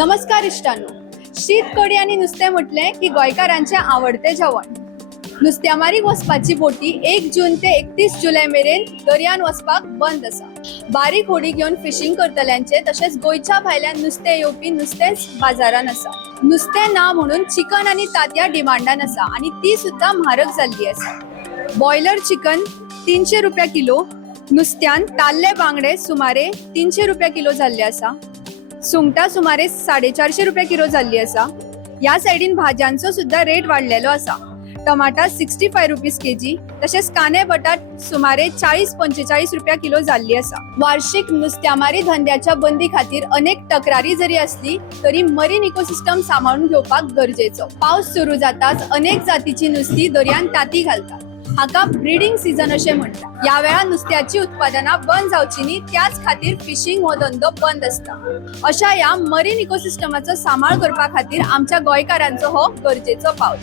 नमस्कार इष्टांनो, शीत कडी आणि नुस्तें म्हटलें की गोंयकारांचें आवडतें जेवण. नुस्त्यामारीक वचपाची बोटी 1 जून ते 31 जुलय मेरेन दर्यान वचपाक बंद आसा. बारीक होडी घेवन फिशिंग करतल्यांचे तशेंच गोंयच्या भायल्यान नुस्तें येवपी नुस्तेंच बाजारान आसा. नुस्तें ना म्हणून चिकन आनी तांतयां डिमांडान आसा आनी ती सुद्दां म्हारग जाल्ली आसा. बॉयलर चिकन 300 रुपया किलो, नुस्त्यान ताल्ले बांगडे सुमारे 300 रुपया किलो जाल्ले आसा. सुंगटां सुमारे 450 रुपया किलो जाल्ली आसा. ह्या सायडीन भाज्यांचो सुद्धा रेट वाडलेलो आसा. टमाटा 65 रुपीज केजी, तशेंच कांदे बटाट सुमारे 40-45 रुपया किलो जाल्ली आसा. वार्षिक नुस्त्यामारी धंद्याच्या बंदी खातीर अनेक तक्रारी जरी असली तरी मरीन इकोसिस्टम सांबाळून घेवपाक गरजेचो. पावस सुरू जाताच अनेक जातीची नुस्तीं दर्यान ताती घालतात. हाका ब्रीडिंग सीझन अशें म्हणटात. ह्या वेळार नुस्त्याची उत्पादनां बंद जावची न्ही त्याच खातीर फिशिंग हो धंदो बंद आसता. अशा ह्या मरीन इकोसिस्टमाचो सांबाळ करपा खातीर आमच्या गोंयकारांचो हो गरजेचो पावल.